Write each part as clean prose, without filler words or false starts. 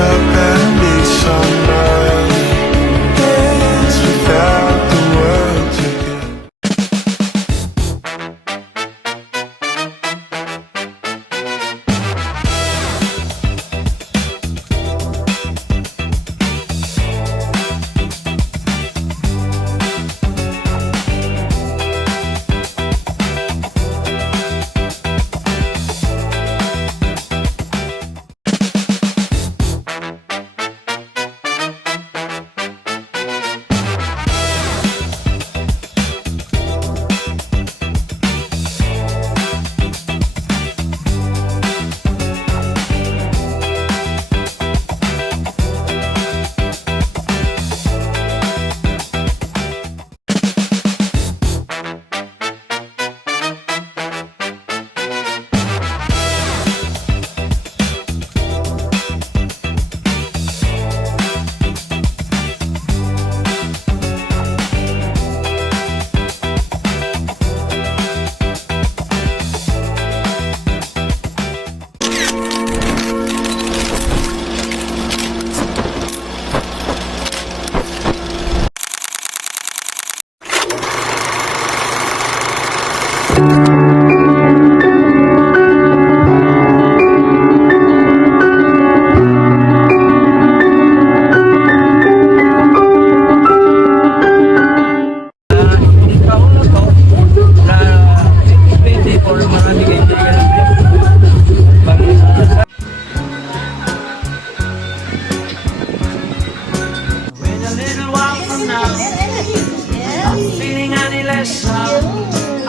up and need somebody dance without the words again.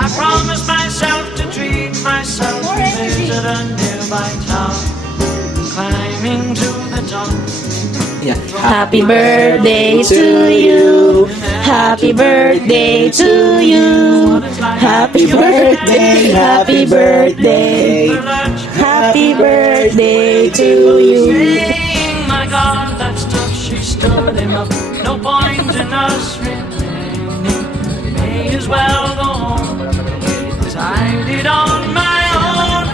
I promised myself to treat myself and visit a nearby town, climbing to the top. Happy birthday to you. Happy birthday to you. Happy birthday, happy birthday. Happy birthday to you. Saying, my God, that stuff, she stood him up. No point in us remaining. May as well go home, as I did on my own.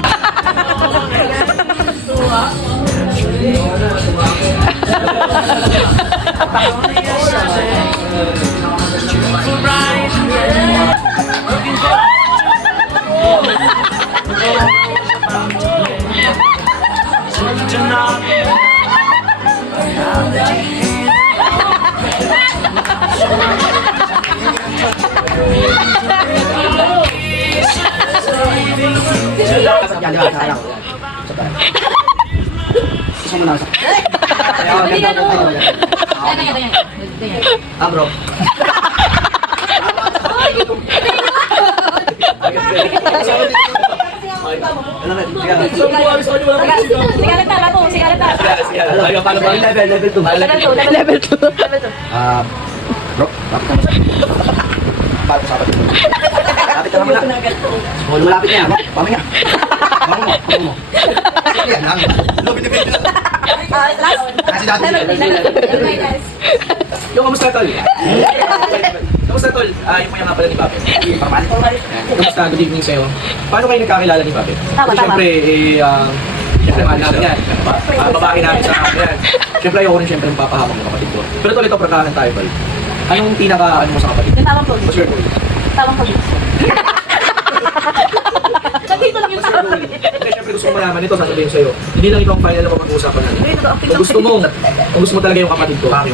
Only yesterday, cheerful, bright and red, looking forward to to not Yan, di ba? Sayang. Gusto mo na ako. Ah, bro. Sigaret na, bago, sigaret na. Level 2. Level 2. Bro, bakit ka mo? Paano sa akin? Lapit ka naman na. Lumapit niya. Pamay nga. Bango mo. Yan lang. Lobby na kayo. Kasi dati. Yung kamusta tol? Kamusta tol? Yung mga nga pala ni Pape. Kamusta? Good evening sa'yo. Paano kayo nagkakilala ni Pape? Siyempre, siyempre mahal namin yan. Babae namin sa amin yan. Siyempre ayoko rin siyempre mapapahamak ng kapatid ko. Pero tol, ito prakalan tayo tol. Anong pinaka-ano mo sa kapatid? Tawang po. What's your goal? Tawang po. Nandito lang yung tawang po. Siyempre gusto ko malaman ito, sasabihin sa'yo. Hindi lang ito ang final na pag-uusapan natin. Kung gusto mo talaga yung kapatid ko, lahat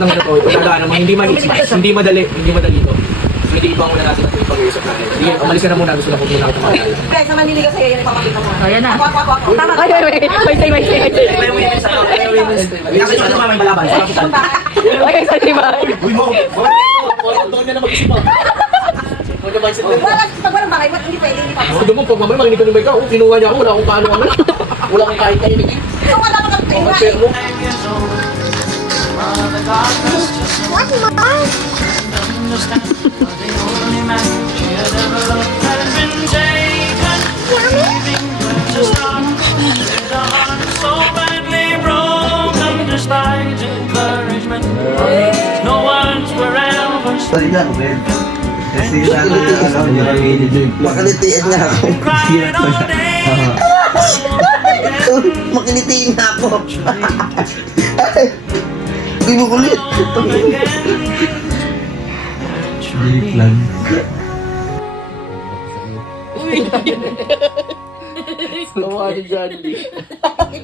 ng ito, pagkadaan mo, hindi madali ito. So, hindi ito ang una natin na pag-uusap natin. Hindi, umalis ka na muna, gusto na po muna kita makilala. Guys, naman niligaw sa'yo, yan ipapakita mo. Ayan na. Ako. Tama. Wait. May women's ako. Kasi sa mga may balaban. Okay, sorry ba? Uy mo! Doon na mag-isip mo. Pag walang bakay, ba't hindi pwede, hindi papasok? Gusto mo, pag mamaya makinig ka ng mic ka, kinuha niya ako, wala akong kaano-ano. Wala akong kahit kayo. So, wala pa kang Ang share mo. What, Mom? Sorry lang, Ben. Kasi sana, makalitian nga ako. Makilitiin na ako. Ay, hindi mo kulit. Tawa ni Johnny.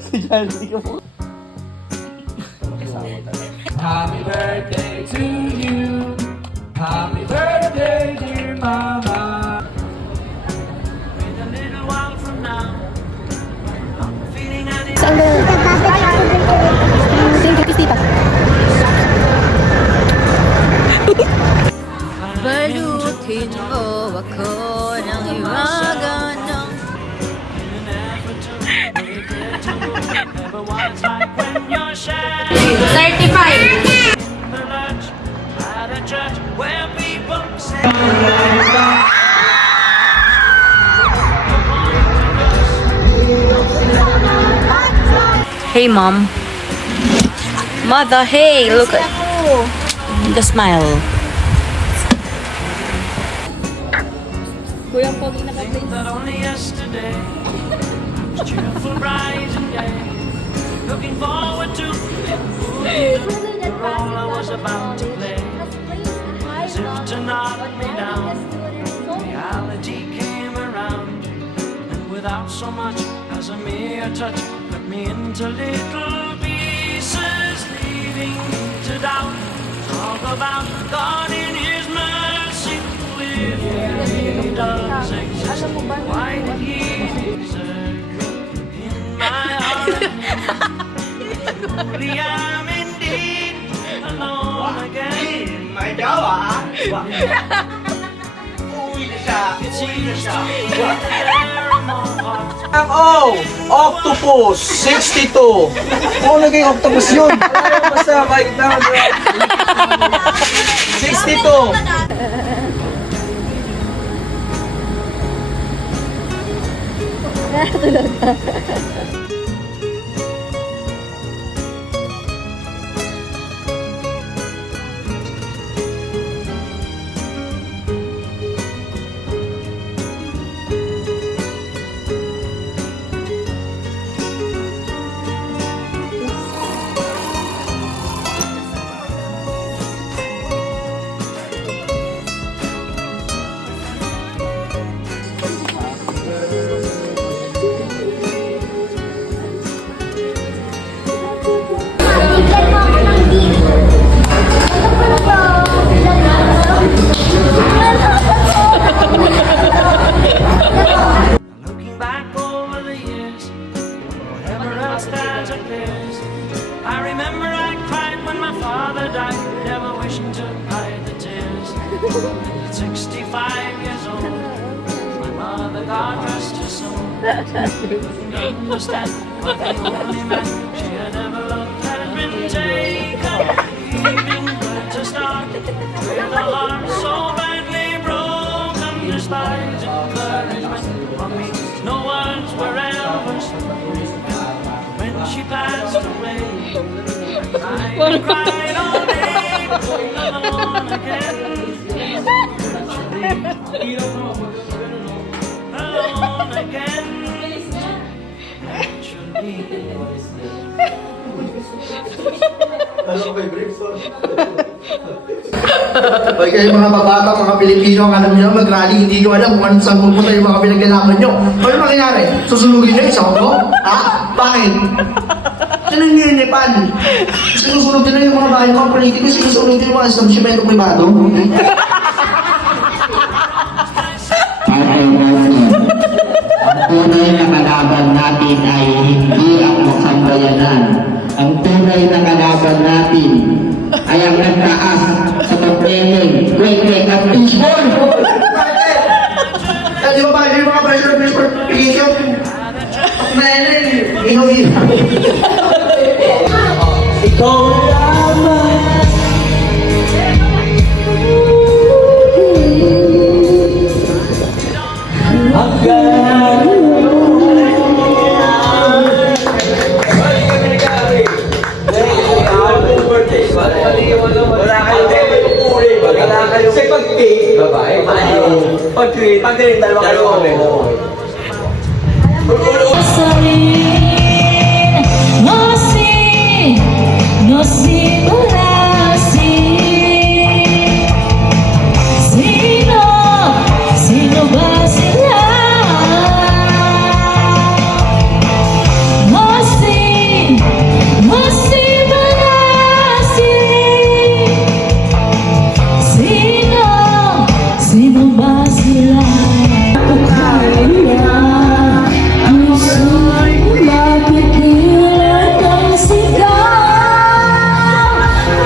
Si Johnny ka mo. Happy birthday to you. Happy birthday, dear mama. A little while from now, I'm feeling at it. Balutin mo ako ng iwaga ng Never was like when you're shy. 35. In the lurch at a church where people say. Hey, Mom. Mother, hey, look at the smile. That only yesterday was cheerful, bright and gay. Looking forward to the role I was about to play. As if to knock me down, reality came around, and without so much as a mere touch, cut me into little pieces, leaving me to doubt. Talk about God in His mercy, if He does exist, why did He desert me in my heart? Truly I'm indeed alone again. May dawa, It seems to me that there are more hearts. Ang Octopus 62. Oo, naging octopus yun. Basta bike down. 62. Looking back over the years, whatever else that appears, I remember I cried when my father died, never wishing to hide the tears. At 65 years old, my mother, God rest her soul, couldn't understand what the only man she had ever loved had been taken, leaving her to start with a heart so badly broken, despised encouragement from me. No words were ever spoken. When she passed away, I cried all day, alone again. Alone again. Hoy kayo mga babata, mga Pilipino, ang alam nyo, mag-rally, hindi nyo alam kung anong saan pupunta yung mga pinaglalaban nyo. Ano mangyayari? Susunugin nyo yung Soko? Ha? Bakit? Sinong nilinipan? Sinusunod din na yung mga bahay ko, ang politiko, sinusunod din yung mga establishmento privado. Ang tunay na kalaban natin ay hindi ang sambayanan. Ang tunay na kalaban natin ay ang nagtaas sa pagpengeng, kwek-kwek at baseball. Di ba ba, yung mga pressure pigil na yan, ihaw-ihaw. Ikaw lamang. Pag-create, dalawa kayo. Sino ba sila? Masti ba na sino ba sila? Kaya ang sa'y mapigilan ng sigaw.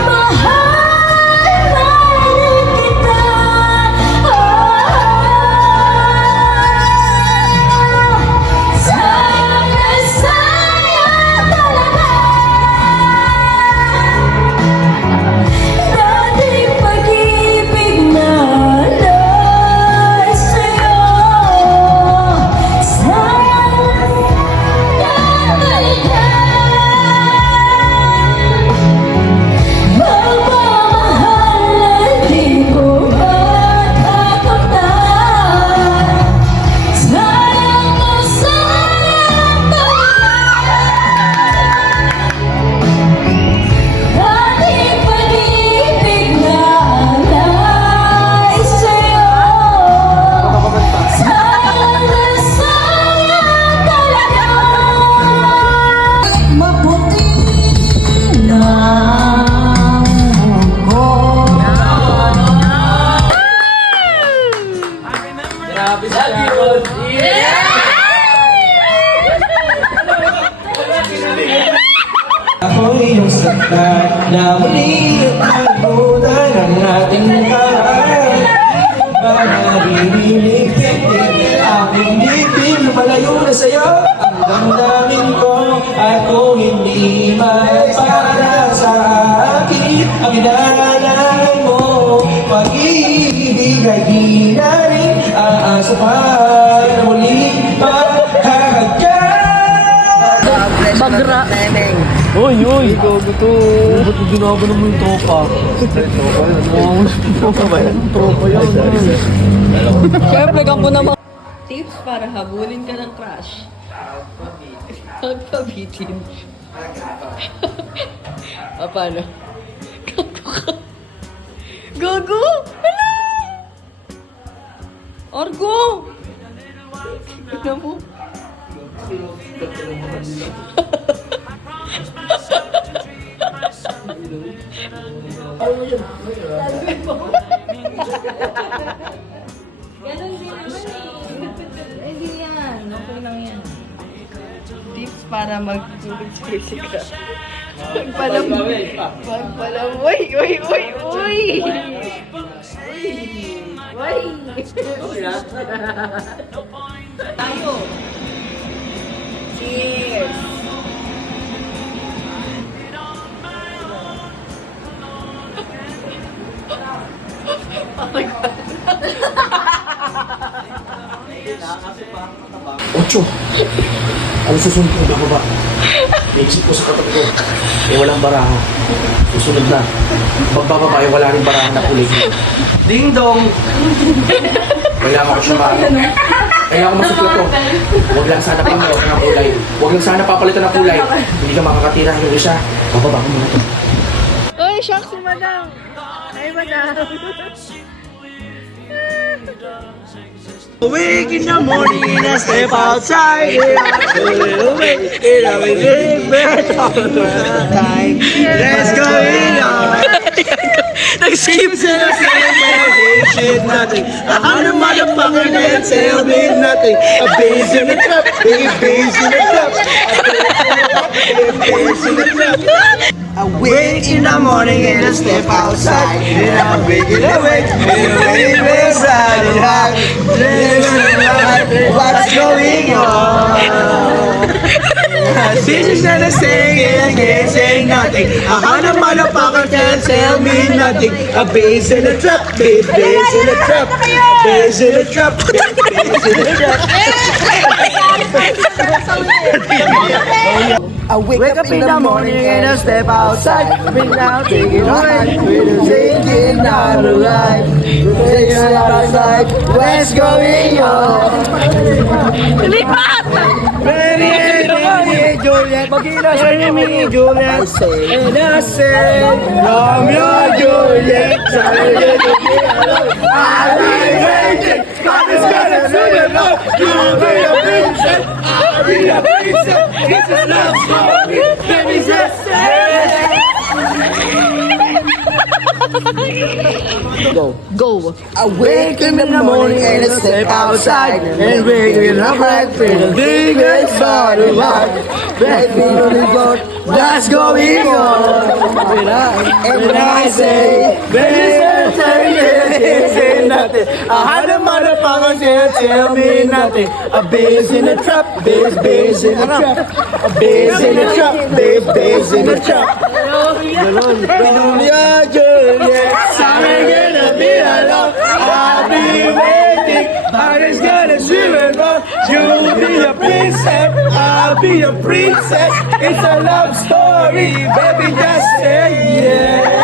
Mahal na rin kita. Sana sayang talaga. Dating pag-ibig na alay sa'yo. Sayang magmamahal di ko matakamtan. Sayang na sayang dating pag-ibig na alay sa'yo. Sayang na sayang talaga. Mabuti na ako. Grabe sa Ako iyong sakta na muli at nagutan ang ating lahat. Ba naririnig aking bibig malayo na sa'yo. Ang damdamin ko ako hindi para sa akin. Ang inaalay mo pag-ibig ay di na rin aasa pa na muli magkakagat. Bagra. Uy, gago to. Ba't ginago naman yung tropa? Tropa ba yan? Tropa yan. Siyempre, kampo naman. Tips para habulin ka ng crush. Pagpabitin. Paano? Gago! Hala! Argo! Tignan mo. Ganon din naman eh. Hindi yan. Okay lang yan. Tips para mag-sexy ka. Magpalam. Uy! Uy! Tayo. Cheers. Ocho! Ano susunod ko na baba? Naisip ko sa katabi ko. Eh walang baraha. Susunod na. Magbababa eh wala rin baraha na kulay. Ding dong! Kailangan ko siya kailangan ko masuklat ko. Huwag lang sana pangalaw ng kulay. Huwag lang sana papalitan ng kulay. Hindi ka makakatira yung isa. Bababa ko muna ito. Uy, shock si madam. Ay, madam. Awake in the morning and I step outside. A little bit, and I'm a big bed all the time. Let's go in. Nag-skip sila shit nothing. A hundred motherfucker dance, tell me nothing. A bass in the trap, big bass in the trap. A bass in the trap. I wake in the morning and I step outside. And I'm waking awake, and waiting inside and hot. What's going on? Sisters and I saying, can't say nothing. A hundred motherfuckers can't tell me nothing. A bass in the trap, bass in the trap, bass in the trap, bass in the trap. I wake up in the morning and I step outside. Bring out, take it away. We're thinking not alive. Take it outside. What's going on? Lipat! Ready, Juliet, mag-ina sa ni Juliet. And I say, Romeo, Juliet, Juliet, I'll be waiting, God is gonna do it, love. You'll be a princess, I'll be a princess. It's a love story, baby, just say. Go. I wake up in the morning and I step outside and wake in a bright the biggest part of life. Baby, what's going on? And I say, baby, say nothing. I had a motherfucker tell me nothing. A bass in a trap, bass in a trap. A bass in a trap, bass in a trap. Julia, Julia, sorry, gonna be alone. I'll be waiting, but it's gonna swim and run. You'll be a princess, I'll be a princess. It's a love story, baby, just say yeah.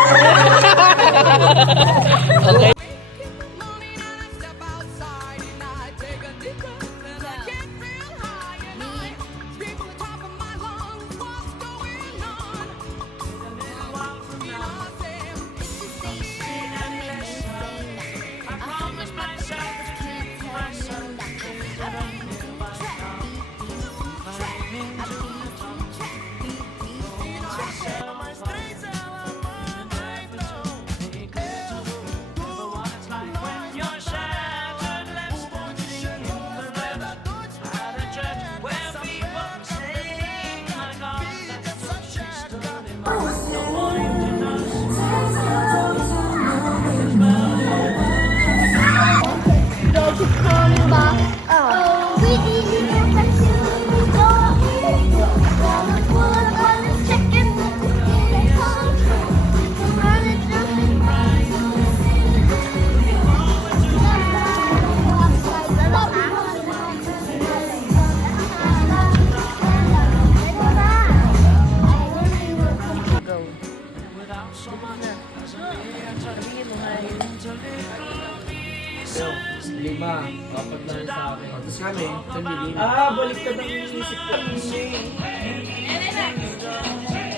Lima, dapat lang sa akin. Tapos kami, sa Milin. Balik ka ng inisip ko.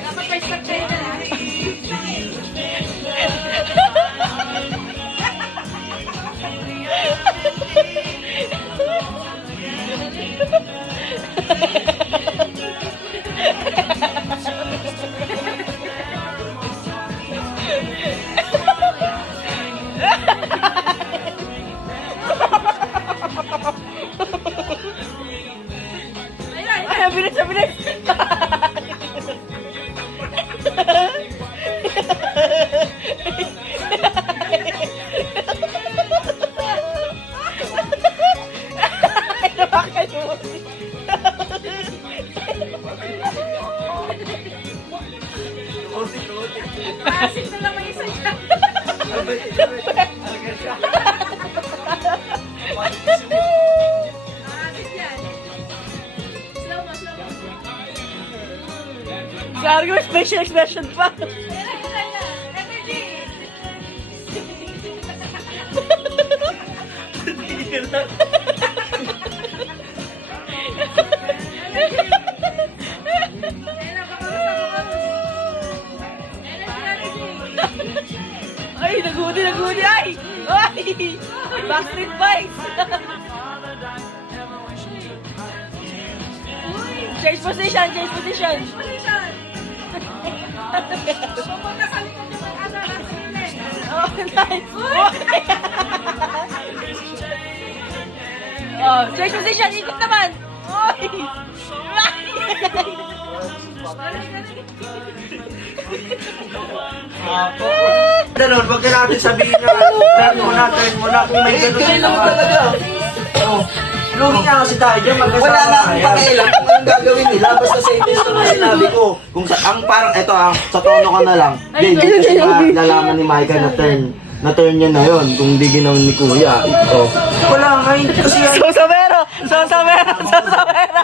Dapat may start kayo na. Bilis. Pasig na lang may isa dyan. Pasig yan. Slow mo. Sorry, may special expression pa. Energy. Ay, nagudi. Ay! Backstreet Boys! Change position. Pupunta sa likod yung mag-ana ng sinet. Oh, nice! Oh, change position, ikot naman! Oy! Ganun, wag ka natin sabihin na turn mo na kung may ganun. Kailangan talaga. Lugi nga kasi tayo dyan, magkasama Wala na akong tayo. pakialam kung anong gagawin nila. Basta sa intention na sinabi ko. Kung sa, ang parang, eto sa tono ka na lang. Hindi kasi nalaman ni Micah na turn niya na yun. Kung di ginawa ni Kuya. Wala nga, hindi kasi yan. So, sabi! Sosawero! Sosawero! Sosawero!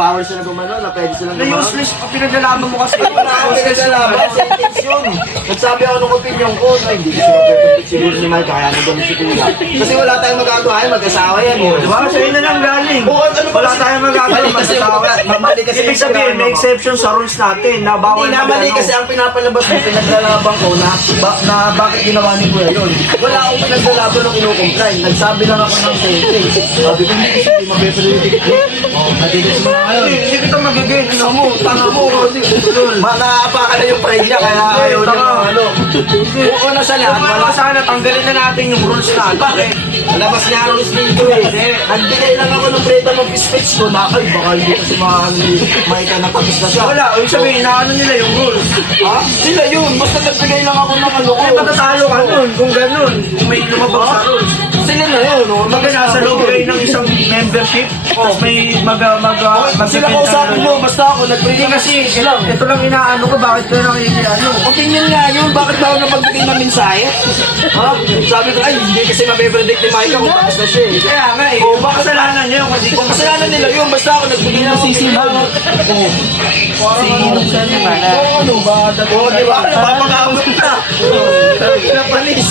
Bawal sila gumano na pwede silang Na gumano. useless, pinaglalaban mo kasi. Wala akong pinaglalaban sa intensyon. Nagsabi ako ng opinion ko na hindi ko sila siguro ni Mike kaya nandun si Kuya. Kasi wala tayong magagawa, mag-asawa yan. Diba? Sa'yo na lang galing. Wala tayong magagawa. Mali kasi mali kasi Ibig sabihin, may exception sa rules natin na bawal Hindi na mali kasi ang pinapalabas mo, pinaglalaban ko na bakit ginawa ni Kuya yun. Wala akong pinaglalaban ng ino-comply. Nagsabi lang ako ng sentence. Sabi ko, hindi mabe-predict. Nadilis mo na ngayon. Hindi kita magiging. Tanga mo. Nakaapakan na yung pride niya, kaya ayaw niya ng ano. Kung ano sa lahat, Wala sana, tanggalin na natin yung rules na. Bakit? Labas niya ang rules dito eh. Nagbigay lang ako ng freedom of speech ko na, ay baka hindi kasi may tapos na siya. Wala, ibig sabihin, inaano nila yung rules. Ha? Sila yun, basta nagbigay lang ako ng ano ko. Ay, matatalo ka nun, kung ganun. Kung may lumabag sa rules. Sila na yun, no? Pag nasa loob kayo ng isang membership, tapos may Sila ko usapin mo, basta ako nagbigay kasi, ito lang inaano ko, bakit ko lang inaano? Opinion nga yun, bakit ba ako napagbigay ng mensahe? Ha? Sabi ko, ay, hindi kasi mabe-predict ni Micah kung tapos na siya eh. Kaya nga eh, Oh, bakit kasalanan niya yung kasi Kung kasalanan nila yun, basta ako nagbigay ng sisibaw. Sinong siya naman? Ano ba? Oo, di ba? Napapag-aamot na. Napanis.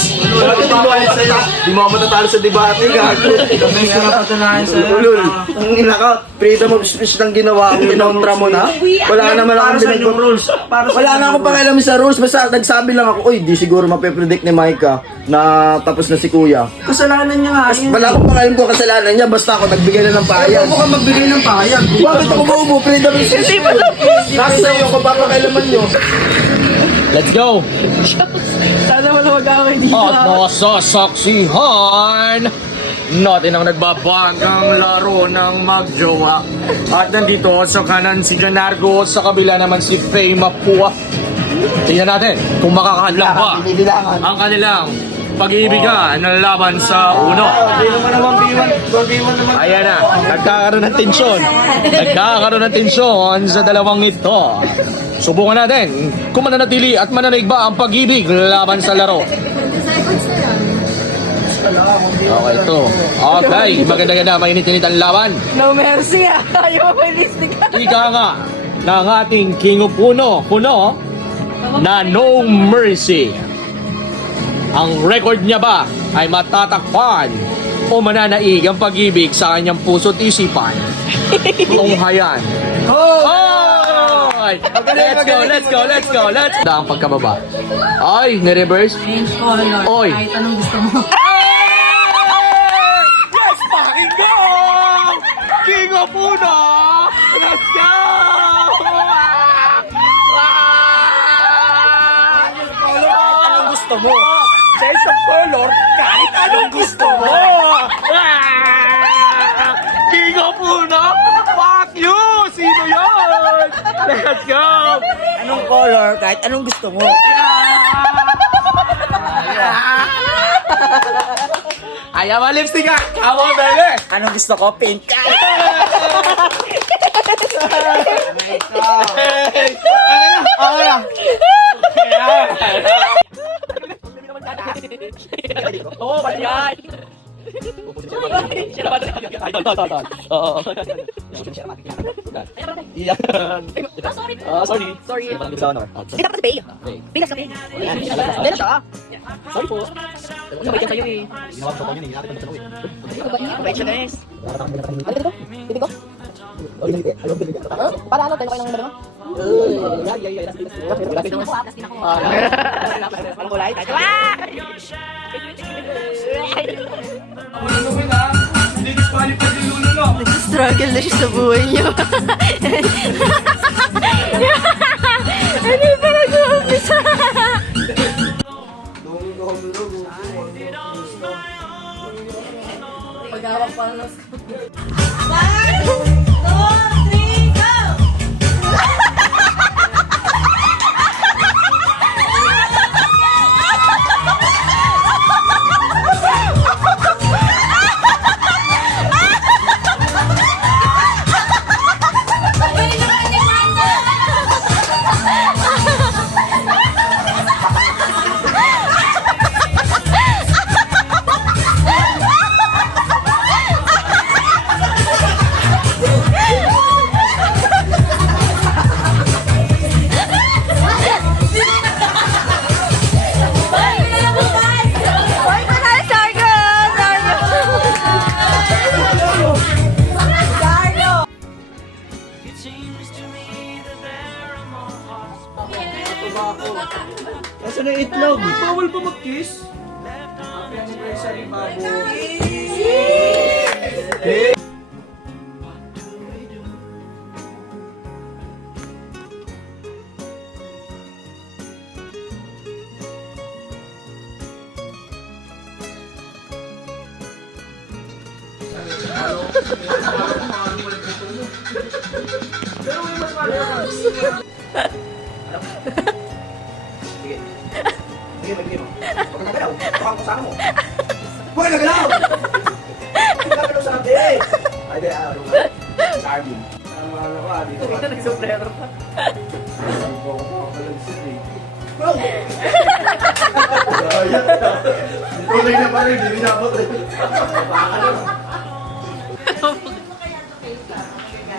Di mo ako matatalo sa debate, gago. may sinapatunayan sa Ulul, ang ina ka, freedom of speech lang ginawa ko, kinontra mo na. Wala naman para akong sa yung rules. Wala na akong pakialam sa rules, basta nagsabi lang ako, uy, di siguro mape-predict ni Micah na tapos na si Kuya. Kasalanan niya nga yun. Wala akong pakialam kung kasalanan niya, basta ako nagbigay na ng pahayag. Huwag ka magbigay ng pahayag. Bakit ako maubo? Freedom of speech. Nasa sa'yo kung papakailaman nyo. Let's go! Sana wala mag-away dito. At masasaksihan natin ang nagbabanggang laro ng magjowa. At nandito sa kanan si Janargo, sa kabila naman si Faye Mapua. Tingnan natin kung makakahadlang ba ang kanilang pag-iibigan ng laban sa uno. Hindi naman naman B1 naman. Ayan na, nagkakaroon ng tensyon. Nagkakaroon ng tensyon sa dalawang ito. Subukan natin kung mananatili at mananaig ba ang pag-ibig laban sa laro. Okay, ito. Okay, maganda-ganda, mainit-init ang laban. No mercy ah. Ayaw mo realistic ka. Ika nga ng ating King of Puno na no mercy. Ang record niya ba ay matatakpan o mananaig ang pag-ibig sa kanyang puso't isipan? Tunghayan. Let's go. Ang pagkababa. Ay, ni-reverse. Change color. Oy. Kahit anong gusto mo. Let's fucking go! King of Puno! Let's go! Anong gusto mo? Change of color, kahit anong gusto mo. King of Puno! Fuck you! Sino yun? Let's go! Anong color, kahit anong gusto mo. Ayaw mo lipstick ka! Come on, baby! Anong gusto ko? Pink. Oo, ba yan? Sorry. Hindi dapat pay. Pay na sa pay. Hindi na siya. Sorry po. Mabait yan sa'yo eh. Mabait siya guys. Ano dito? Dito ko? Para ano? Tayo kayo ng dalawa? Anong kulay? Struggle na siya sa buhay niyo. Ano yung parang nag-uumpisa? Pag-awak pa lang. Nasaan na yung itlog? Bawal pa mag-kiss? Happy anniversary, Babo. Sige. Sige mo. Huwag ka nagalaw. Baka kung saan mo. Huwag ka nagalaw! Huwag ka nagalaw sa atin! Ay, di, ano ka? Sa amin. Ang mga ako, dito ka. Nagsoprero pa. Tuloy na pa rin, hindi na ako.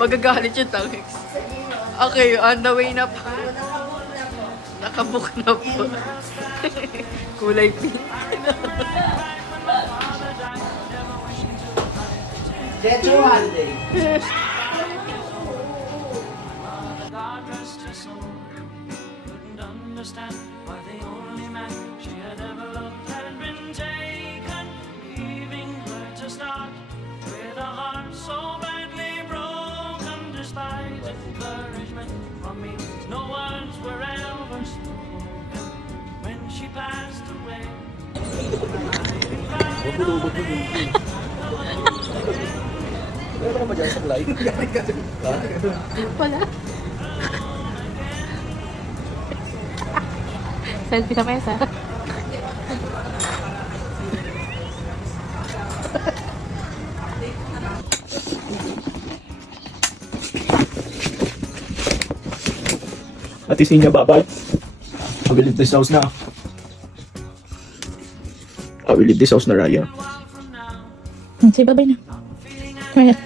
Magagalit yung Tawex. Okay, on the way na pa. Nakabook na po. Kulay pink. Jetro holiday. God rest her soul. Couldn't understand why the only man she had ever loved had been taken, leaving her to start with a heart so badly broken. Despite encouragement from me, no words were ever spoken when she passed away. Meron ka ba dyan sa live? Wala. Selfie sa mesa. Ate Sinya, babay. I will leave this house na. I will leave this house na, Raya. Say bye-bye na. Kaya.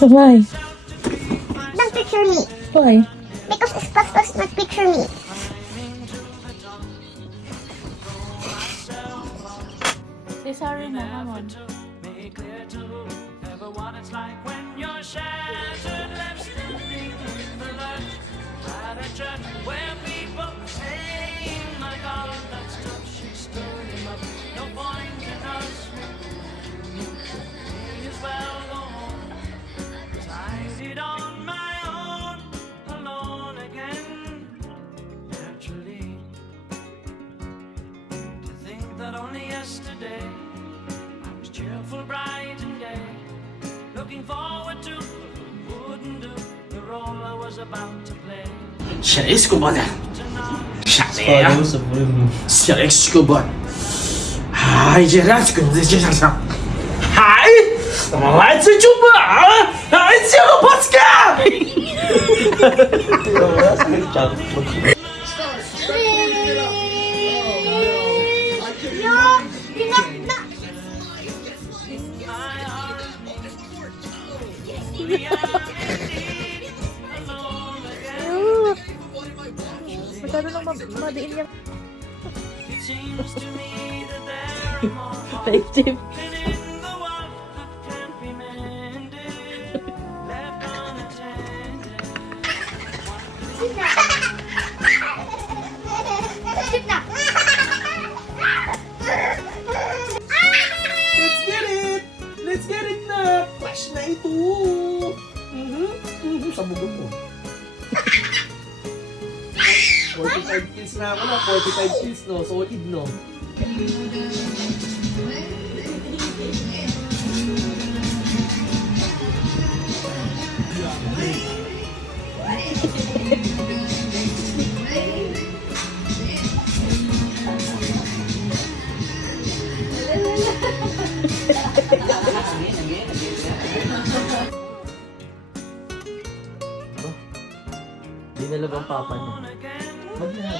Why? Don't picture me. Why? Because Spas does not picture me. Say sorry na, come on. Make clear to whoever what it's like when you're shattered, left standing in the lurch at a church where people say, my God, that stuff she stood him up. No point in us repeating. May as well go home, 'cause I did on my own, alone again. Naturally, to think that only yesterday I was cheerful, bright and gay, looking forward to what wouldn't do the role I was about to play. Siya Escobar. Siya Escobar. Hi, Gerard. Hi! 怎么来自中国啊？来自我波斯卡！ Masyado lang madiin yung It seems to me that there are more life tip. in the world that can't be mended, left unattended. Let's get it! Let's get it na! Flash na ito! Sabugan mo. 45 kills na ako na. 45 kills, no? Solid, no? Dinala bang papa niya? Wag na.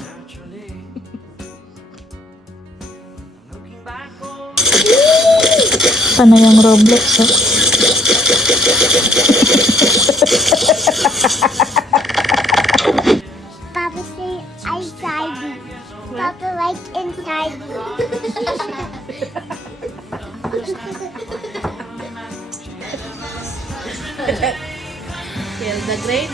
Naturally, looking back over Sana yung Roblox, oh. Papa say outside me. Papa like inside me. Kill the Great.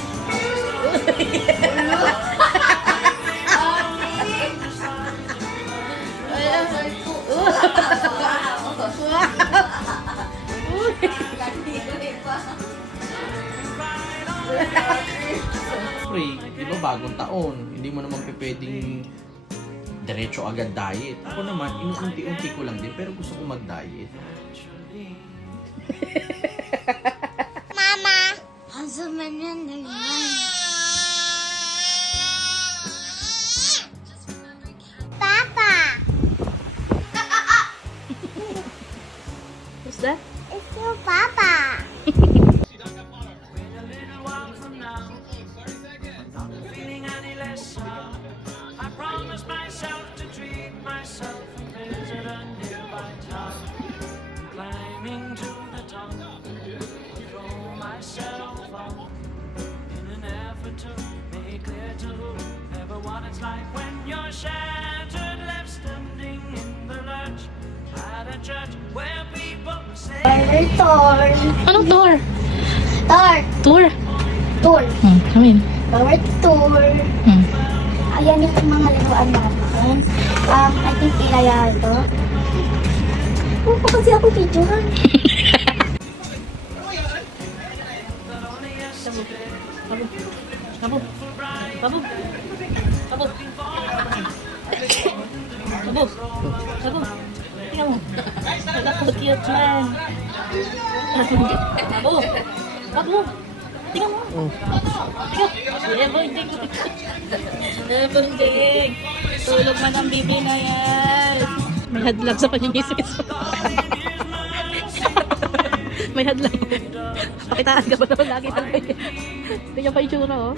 syempre, di ba bagong taon, hindi mo naman pwedeng diretso agad diet. Ako naman, inuunti-unti ko lang din, pero gusto ko mag-diet. Mama. Asa man yan na yan? Papa. What's that? It's your Papa. Feeling any less sour. I promised myself to treat myself and visit a nearby town. Climbing to the top, throw myself out in an effort to make clear to whoever what it's like when you're shattered, left standing in the lurch at a church where people say. Tour. Anong tour? Tour. Tour? Tour. Come in. Power tour. Ayan yung mga laruan natin. I think ilayaan to. Oo, pa kasi ako videohan. Sabog. Sabog. Sabog. Sabog. Sabog. Tingnan mo. Nagka-cute man. Sabog. Sabog. Tingnan mo. Tingnan. Ebonding. Tulog man ang bibi na yan. May hadlang sa paninisis mo. May hadlang. Pakitaan ka ba naman lagi ng ganyan? Ganyan pa yung tsura, oh.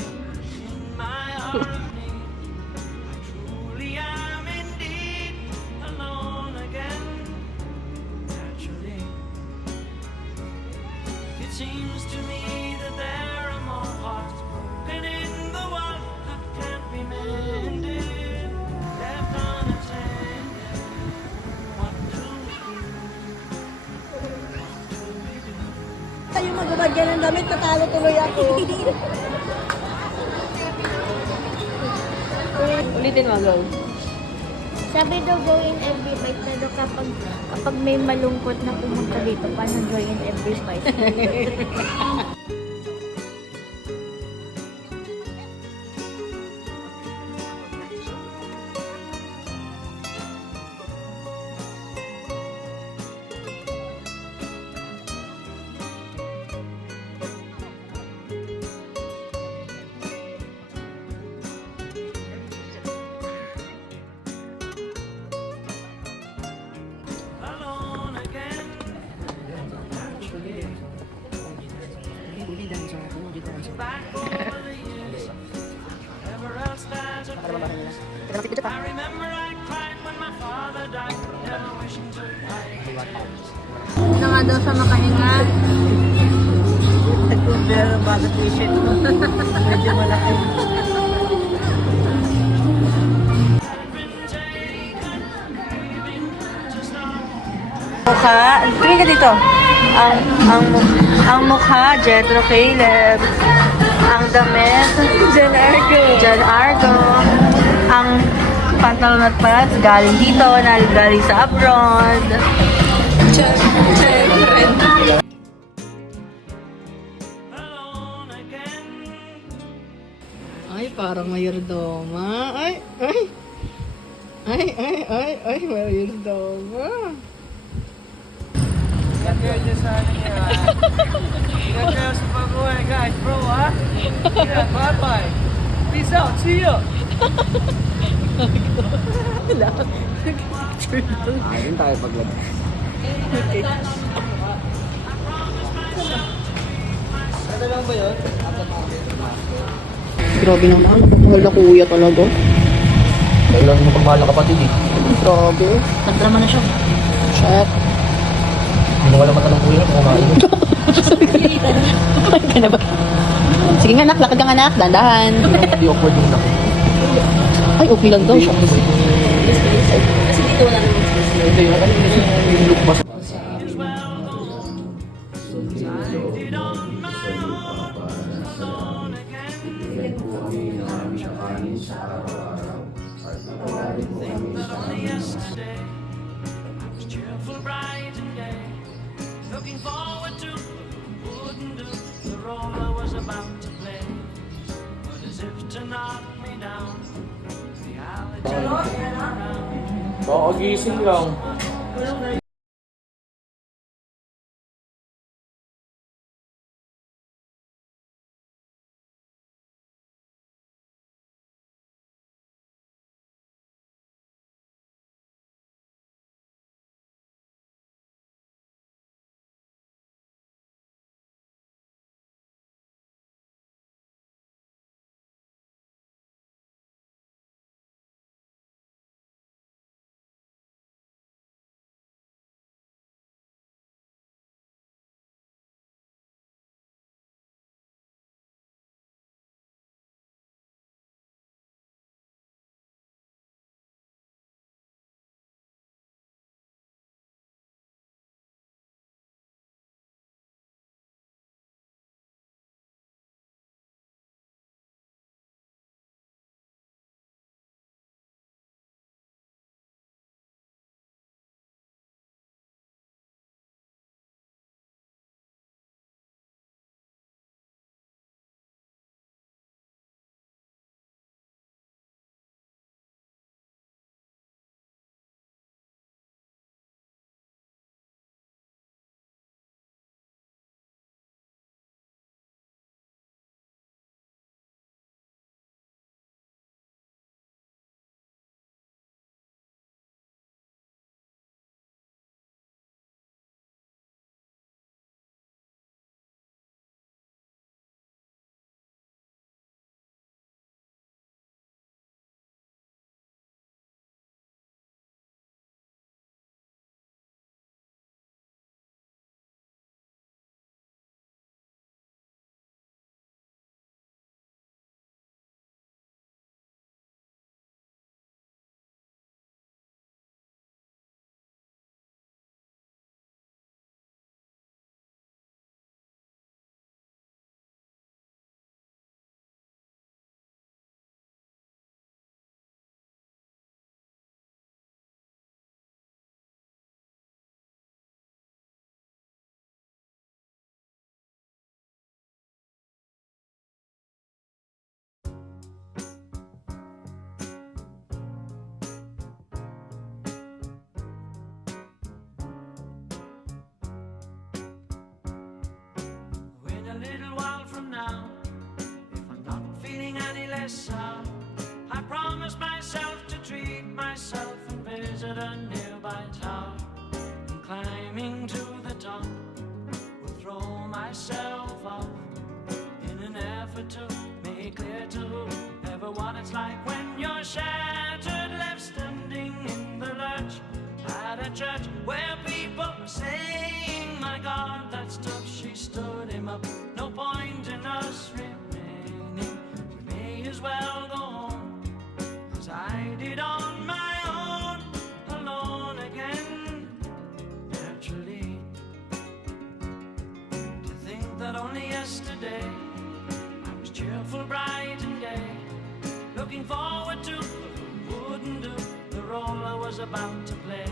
Truly am indeed alone again. Naturally, it seems to me that there are more hearts broken in the world that can't be mended, left unattended. What do we do? Tayo magbabagyan ng damit, natalo tuloy ako. Ulitin mo, go. Sabi daw gawin every bite na daw kapag may malungkot na pumunta dito, paano joy in every bite? Alone again. Naturally, back over the years, ever else stands a place. I remember I cried when my father died, never wishing to hide. Na nga daw sa makahinga. Pero bakit visit mo? Medyo malaki. Mukha, tingin ka dito. Ang mukha, Jetro Caleb. Ang damit, Jen Argo. Ang pantalon at pants, galing dito, galing sa abroad. Alone again. Ay, parang mayordoma. Ay, mayordoma. Ingat kayo sa ano niya. Ingat kayo sa pag-uwi, guys, bro, ha? Yeah, bye-bye. Peace out, see you. Ayun tayo paglabas. Ano lang ba yun? Grabe naman, mahal na kuya talaga. Kailan mo pagmahal ng kapatid eh. Grabe. Nagdrama na siya. Shit. Hindi mo alam matanong kuya kung kumain. Kumain ka na ba? Sige nga anak, lakad ka nga anak, dandahan. Hindi awkward yung laki. Ay, okay lang daw siya. Kasi dito wala naman. Hindi, yung look ba sa... Yesterday, I was cheerful, bright and gay, looking forward to wouldn't do the role I was about to play. But as if to knock me down. Reality came around. Kakagising lang. In a little while from now, if I'm not feeling any less sound, I promise myself to treat myself and visit a nearby tower. And climbing to the top, will throw myself off in an effort to make clear to whoever what it's like when you're shattered, left standing in the lurch at a church where people are saying, "My God, that's tough." She stood him up. No point in us remaining. We may as well go home as I did on my own, alone again. Naturally, to think that only yesterday I was cheerful, bright and gay, looking forward to what wouldn't do the role I was about to play.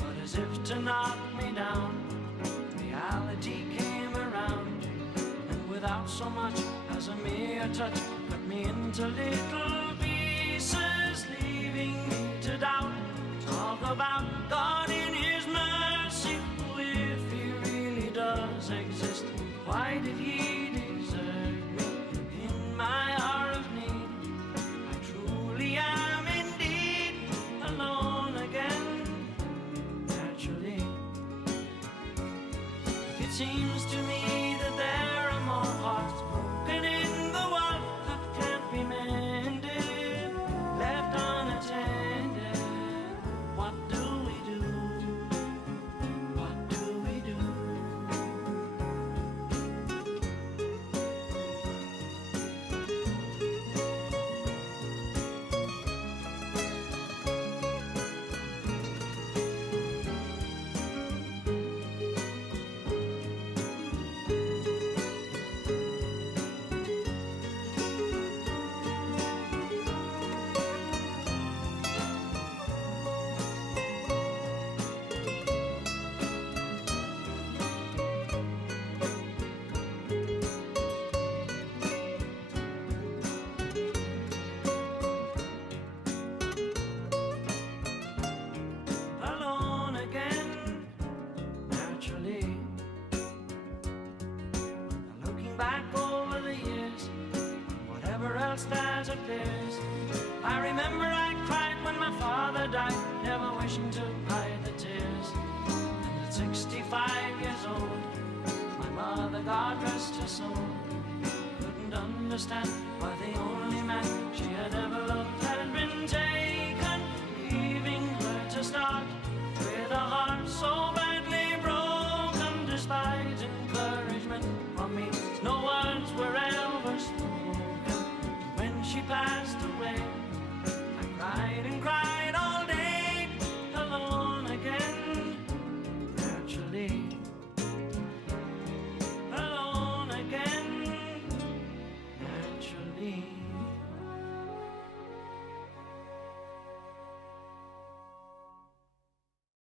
But as if to knock me down, reality came around, and without so much as a mere touch, cut me into little pieces, leaving me to doubt. Talk about God in His mercy, if He really does exist, why did He desert me in my hour of need? I truly am indeed alone again. Naturally, it seems to me that there are more hearts broken in the world that can't be mended, left unattended. What do we do? What do we do? else that appears. I remember I cried when my father died, never wishing to hide the tears. And at 65 years old, my mother, God rest her soul, couldn't understand why the only man she had ever loved had been taken, leaving her to start with a heart so badly broken. Despite encouragement from me, no words were ever spoken. When she passed